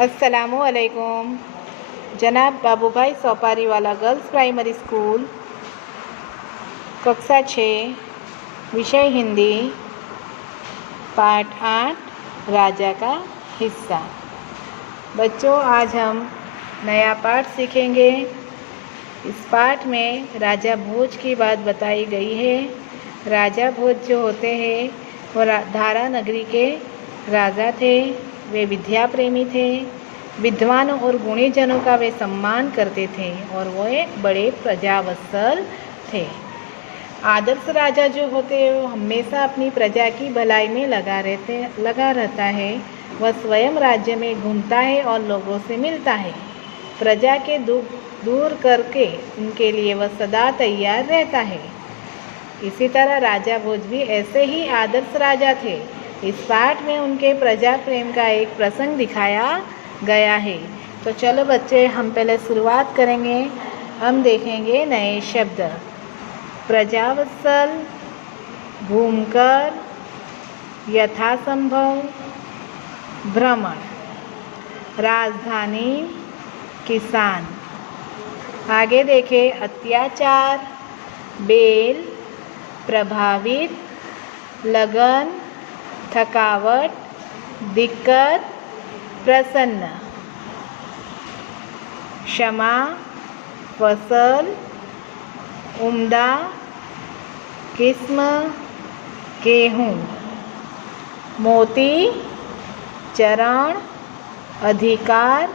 अस्सलामुअलैकुम। जनाब बाबूभाई सोपारी वाला गर्ल्स प्राइमरी स्कूल, कक्षा 6, विषय हिंदी, पाठ 8, राजा का हिस्सा। बच्चों, आज हम नया पाठ सीखेंगे। इस पाठ में राजा भोज की बात बताई गई है। राजा भोज जो होते हैं वो धारा नगरी के राजा थे। वे विद्या प्रेमी थे। विद्वानों और गुणीजनों का वे सम्मान करते थे और वे बड़े प्रजावत्सल थे। आदर्श राजा जो होते हैं वो हमेशा अपनी प्रजा की भलाई में लगा रहता है। वह स्वयं राज्य में घूमता है और लोगों से मिलता है। प्रजा के दुख दूर करके उनके लिए वह सदा तैयार रहता है। इसी तरह राजा भोज भी ऐसे ही आदर्श राजा थे। इस पाठ में उनके प्रजा प्रेम का एक प्रसंग दिखाया गया है। तो चलो बच्चे, हम पहले शुरुआत करेंगे। हम देखेंगे नए शब्द। प्रजावत्सल, घूमकर, यथासंभव, भ्रमण, राजधानी, किसान। आगे देखें, अत्याचार, बेल, प्रभावित, लगन, थकावट, दिक्कत, प्रसन्न, क्षमा, फसल, उम्दा, किस्म, गेहूँ, मोती, चरण, अधिकार,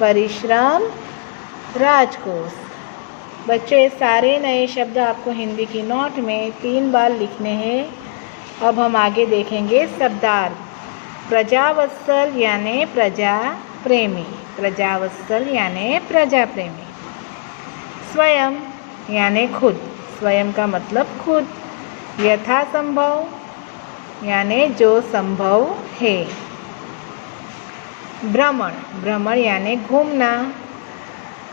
परिश्रम, राजकोष। बच्चों, ये सारे नए शब्द आपको हिंदी की नोट में 3 बार लिखने हैं। अब हम आगे देखेंगे शब्दार्थ। प्रजावत्सल यानी प्रजा प्रेमी। प्रजावत्सल यानी प्रजा प्रेमी। स्वयं यानी खुद। स्वयं का मतलब खुद। यथासंभव यानी जो संभव है। भ्रमण, भ्रमण यानी घूमना।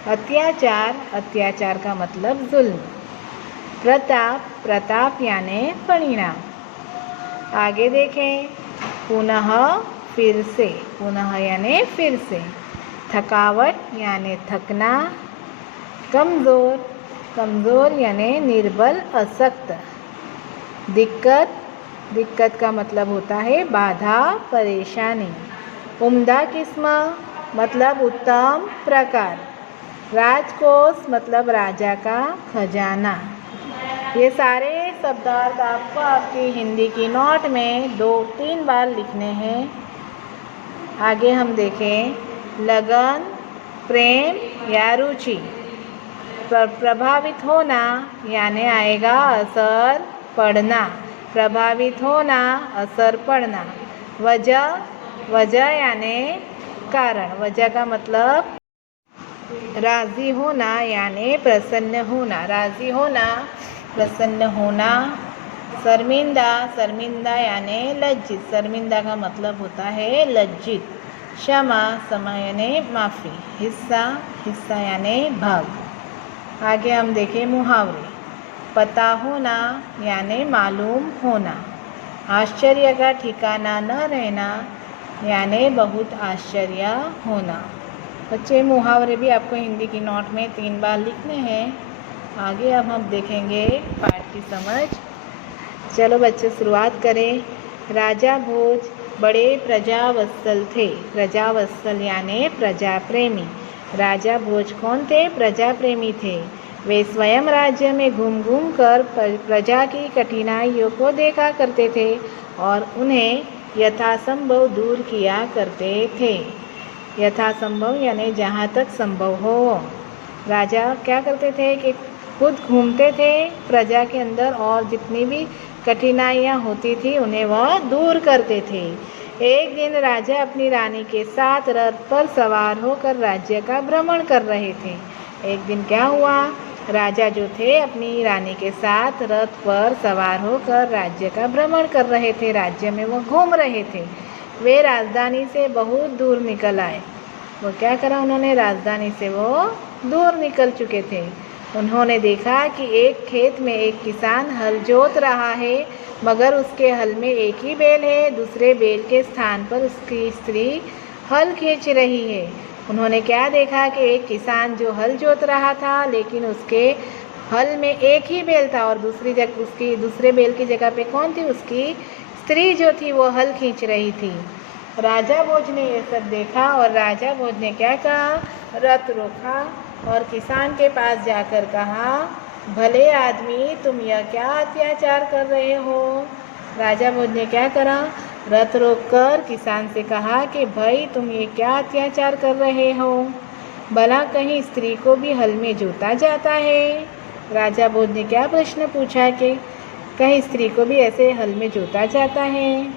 अत्याचार, अत्याचार का मतलब जुल्म। प्रताप, प्रताप यानी परिणाम। आगे देखें, पुनः, फिर से। पुनः यानी फिर से। थकावट यानी थकना। कमज़ोर, कमज़ोर यानी निर्बल, अशक्त। दिक्कत, दिक्कत का मतलब होता है बाधा, परेशानी। उम्दा किस्म मतलब उत्तम प्रकार। राजकोष मतलब राजा का खजाना। ये सारे शब्दार्थ आपको आपकी हिंदी की नोट में 2-3 बार लिखने हैं। आगे हम देखें, लगन, प्रेम या रुचि। प्रभावित होना यानी आएगा असर पड़ना। प्रभावित होना, असर पड़ना। वजह, वजह यानी कारण। वजह का मतलब राज़ी होना यानी प्रसन्न होना। राज़ी होना, प्रसन्न होना। शर्मिंदा, शर्मिंदा यानी लज्जित। शर्मिंदा का मतलब होता है लज्जित। क्षमा, क्षमा यानी माफ़ी। हिस्सा, हिस्सा यानी भाग। आगे हम देखें मुहावरे। पता होना यानी मालूम होना। आश्चर्य का ठिकाना न रहना यानी बहुत आश्चर्य होना। बच्चे, मुहावरे भी आपको हिंदी की नोट में 3 बार लिखने हैं। आगे अब हम देखेंगे पाठ की समझ। चलो बच्चे, शुरुआत करें। राजा भोज बड़े प्रजावत्सल थे। प्रजावत्सल यानी प्रजा प्रेमी। राजा भोज कौन थे? प्रजा प्रेमी थे। वे स्वयं राज्य में घूम घूम कर प्रजा की कठिनाइयों को देखा करते थे और उन्हें यथासंभव दूर किया करते थे। यथासंभव यानी जहाँ तक संभव हो। राजा क्या करते थे कि खुद घूमते थे प्रजा के अंदर और जितनी भी कठिनाइयाँ होती थी उन्हें वह दूर करते थे। एक दिन राजा अपनी रानी के साथ रथ पर सवार होकर राज्य का भ्रमण कर रहे थे। एक दिन क्या हुआ, राजा जो थे अपनी रानी के साथ रथ पर सवार होकर राज्य का भ्रमण कर रहे थे। राज्य में वो घूम रहे थे। वे राजधानी से बहुत दूर निकल आए। वो क्या करा उन्होंने? राजधानी से वो दूर निकल चुके थे। उन्होंने देखा कि एक खेत में एक किसान हल जोत रहा है, मगर उसके हल में एक ही बैल है। दूसरे बैल के स्थान पर उसकी स्त्री हल खींच रही है। उन्होंने क्या देखा कि एक किसान जो हल जोत रहा था, लेकिन उसके हल में एक ही बैल था और उसकी दूसरे बैल की जगह पे कौन थी? उसकी स्त्री जो थी वो हल खींच रही थी। राजा भोज ने ये सब देखा और राजा भोज ने क्या कहा? रथ रोका और किसान के पास जाकर कहा, भले आदमी, तुम यह क्या अत्याचार कर रहे हो? राजा भोज ने क्या करा? रथ रोककर किसान से कहा कि भाई, तुम ये क्या अत्याचार कर रहे हो? भला कहीं स्त्री को भी हल में जोता जाता है? राजा भोज ने क्या प्रश्न पूछा कि कहीं स्त्री को भी ऐसे हल में जोता जाता है?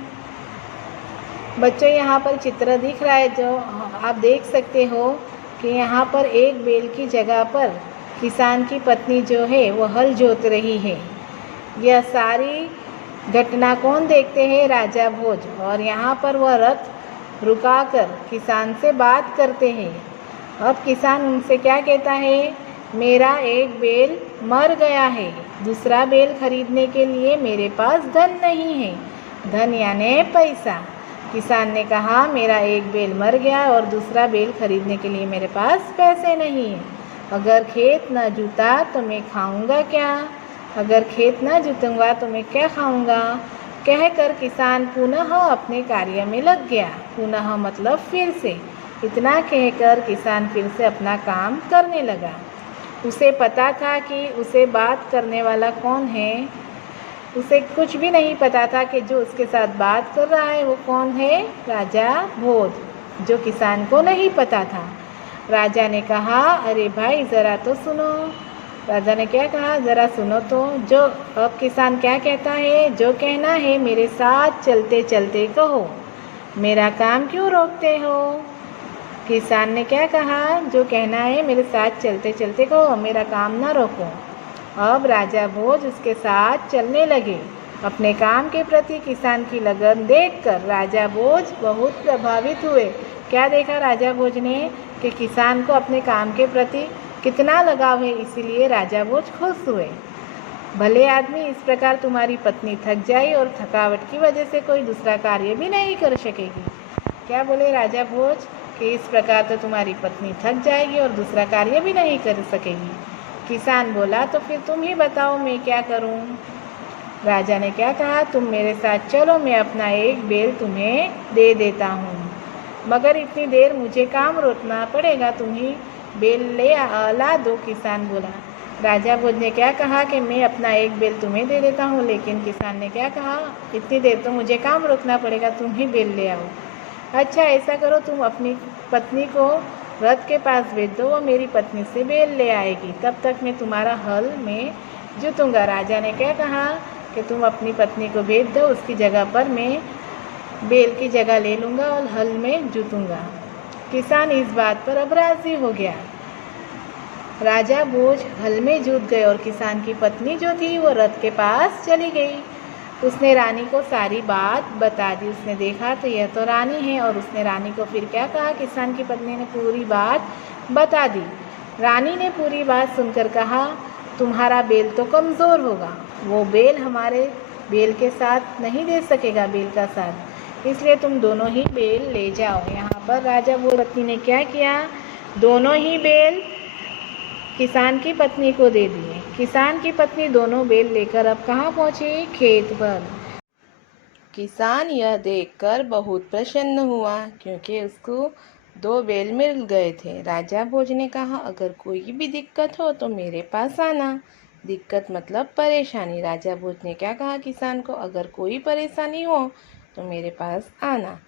बच्चों, यहाँ पर चित्र दिख रहा है जो आप देख सकते हो कि यहाँ पर एक बैल की जगह पर किसान की पत्नी जो है वो हल जोत रही है। यह सारी घटना कौन देखते हैं? राजा भोज। और यहाँ पर वह रथ रुकाकर किसान से बात करते हैं। अब किसान उनसे क्या कहता है? मेरा एक बैल मर गया है, दूसरा बैल खरीदने के लिए मेरे पास धन नहीं है। धन यानी पैसा। किसान ने कहा, मेरा एक बैल मर गया और दूसरा बैल खरीदने के लिए मेरे पास पैसे नहीं है। अगर खेत न जुता तो मैं खाऊंगा क्या? अगर खेत न जुतूंगा तो मैं क्या खाऊंगा? कहकर किसान पुनः अपने कार्य में लग गया। पुनः मतलब फिर से। इतना कहकर किसान फिर से अपना काम करने लगा। उसे पता था कि उसे बात करने वाला कौन है। उसे कुछ भी नहीं पता था कि जो उसके साथ बात कर रहा है वो कौन है? राजा भोज, जो किसान को नहीं पता था। राजा ने कहा, अरे भाई ज़रा तो सुनो। राजा ने क्या कहा? ज़रा सुनो तो। जो अब किसान क्या कहता है? जो कहना है मेरे साथ चलते चलते कहो, मेरा काम क्यों रोकते हो? किसान ने क्या कहा? जो कहना है मेरे साथ चलते चलते कहो, मेरा काम ना रोको। अब राजा भोज उसके साथ चलने लगे। अपने काम के प्रति किसान की लगन देखकर राजा भोज बहुत प्रभावित हुए। क्या देखा राजा भोज ने? कि किसान को अपने काम के प्रति कितना लगाव है, इसीलिए राजा भोज खुश हुए। भले आदमी, इस प्रकार तुम्हारी पत्नी थक जाए और थकावट की वजह से कोई दूसरा कार्य भी नहीं कर सकेगी। क्या बोले राजा भोज? कि इस प्रकार तो तुम्हारी पत्नी थक जाएगी और दूसरा कार्य भी नहीं कर सकेगी। किसान बोला, तो फिर तुम ही बताओ मैं क्या करूं? राजा ने क्या कहा? तुम मेरे साथ चलो, मैं अपना एक बैल तुम्हें दे देता हूँ, मगर इतनी देर मुझे काम रोकना पड़ेगा, तुम ही बैल ला दो। किसान बोला। राजा भोज ने क्या कहा? कि मैं अपना एक बैल तुम्हें दे देता हूँ, लेकिन किसान ने क्या कहा? इतनी देर तो मुझे काम रोकना पड़ेगा, तुम ही बैल ले आओ। अच्छा, ऐसा करो, तुम अपनी पत्नी को रथ के पास भेज दो, वो मेरी पत्नी से बैल ले आएगी, तब तक मैं तुम्हारा हल में जोतूंगा। राजा ने क्या कहा? कि तुम अपनी पत्नी को भेज दो, उसकी जगह पर मैं बैल की जगह ले लूँगा और हल में जोतूंगा। किसान इस बात पर अब राज़ी हो गया। राजा भोज हल में जुत गए और किसान की पत्नी जो थी वो रथ के पास चली गई। उसने रानी को सारी बात बता दी। उसने देखा तो यह तो रानी है, और उसने रानी को फिर क्या कहा? किसान की पत्नी ने पूरी बात बता दी। रानी ने पूरी बात सुनकर कहा, तुम्हारा बैल तो कमज़ोर होगा, वो बैल हमारे बैल के साथ नहीं दे सकेगा, बैल का साथ, इसलिए तुम दोनों ही बैल ले जाओ। यहाँ पर राजा वो पत्नी ने क्या किया? दोनों ही बैल किसान की पत्नी को दे दिए। किसान की पत्नी दोनों बैल लेकर अब कहाँ पहुँची? खेत पर। किसान यह देखकर बहुत प्रसन्न हुआ, क्योंकि उसको 2 बैल मिल गए थे। राजा भोज ने कहा, अगर कोई भी दिक्कत हो तो मेरे पास आना। दिक्कत मतलब परेशानी। राजा भोज ने क्या कहा किसान को? अगर कोई परेशानी हो तो मेरे पास आना।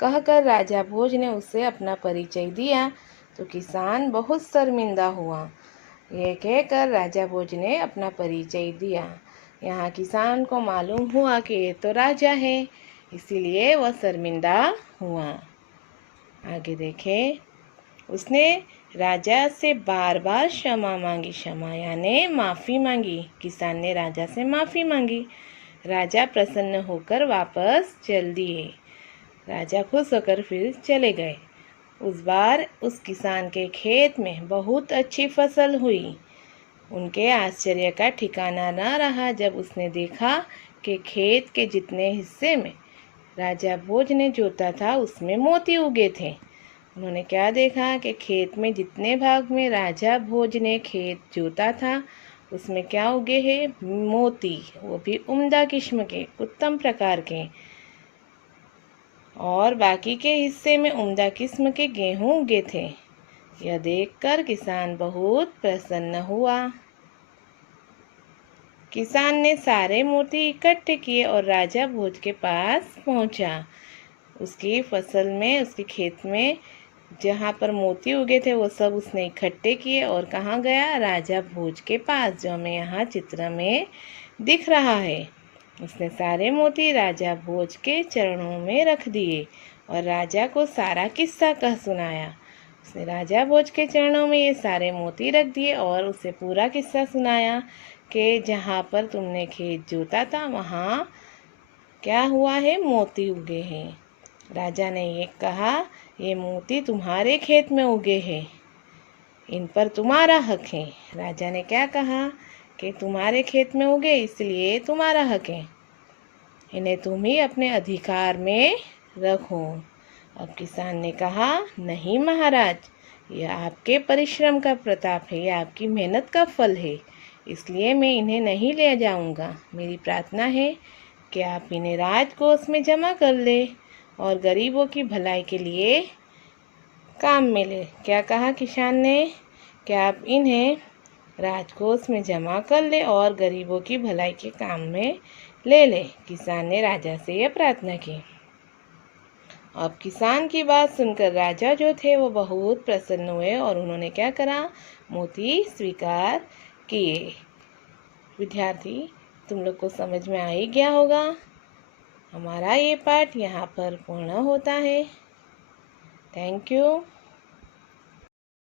कहकर राजा भोज ने उसे अपना परिचय दिया तो किसान बहुत शर्मिंदा हुआ। यह कहकर राजा भोज ने अपना परिचय दिया। यहाँ किसान को मालूम हुआ कि ये तो राजा है, इसीलिए वह शर्मिंदा हुआ। आगे देखें। उसने राजा से बार बार क्षमा मांगी। क्षमा यानी माफ़ी मांगी। किसान ने राजा से माफ़ी मांगी। राजा प्रसन्न होकर वापस चल दिए। राजा खुश होकर फिर चले गए। उस बार उस किसान के खेत में बहुत अच्छी फसल हुई। उनके आश्चर्य का ठिकाना न रहा जब उसने देखा कि खेत के जितने हिस्से में राजा भोज ने जोता था उसमें मोती उगे थे। उन्होंने क्या देखा कि खेत में जितने भाग में राजा भोज ने खेत जोता था उसमें क्या उगे हैं? मोती, वो भी उम्दा किस्म के, उत्तम प्रकार के। और बाकी के हिस्से में उम्दा किस्म के गेहूं उगे थे। यह देखकर किसान बहुत प्रसन्न हुआ। किसान ने सारे मोती इकट्ठे किए और राजा भोज के पास पहुंचा। उसकी फसल में, उसके खेत में जहाँ पर मोती उगे थे वो सब उसने इकट्ठे किए और कहाँ गया? राजा भोज के पास, जो हमें यहाँ चित्र में दिख रहा है। उसने सारे मोती राजा भोज के चरणों में रख दिए और राजा को सारा किस्सा कह सुनाया। उसने राजा भोज के चरणों में ये सारे मोती रख दिए और उसे पूरा किस्सा सुनाया कि जहाँ पर तुमने खेत जोता था वहाँ क्या हुआ है? मोती उगे हैं। राजा ने ये कहा, ये मोती तुम्हारे खेत में उगे हैं, इन पर तुम्हारा हक है। राजा ने क्या कहा कि तुम्हारे खेत में उगे इसलिए तुम्हारा हक है, इन्हें तुम ही अपने अधिकार में रखो। अब किसान ने कहा, नहीं महाराज, यह आपके परिश्रम का प्रताप है, यह आपकी मेहनत का फल है, इसलिए मैं इन्हें नहीं ले जाऊंगा। मेरी प्रार्थना है कि आप इन्हें राजकोष में जमा कर ले और गरीबों की भलाई के लिए काम में ले। क्या कहा किसान ने? कि आप इन्हें राजकोष में जमा कर ले और गरीबों की भलाई के काम में ले ले। किसान ने राजा से यह प्रार्थना की। अब किसान की बात सुनकर राजा जो थे वो बहुत प्रसन्न हुए और उन्होंने क्या करा? मोती स्वीकार किए। विद्यार्थी, तुम लोग को समझ में आ ही गया होगा। हमारा ये पाठ यहाँ पर पूर्ण होता है। Thank you.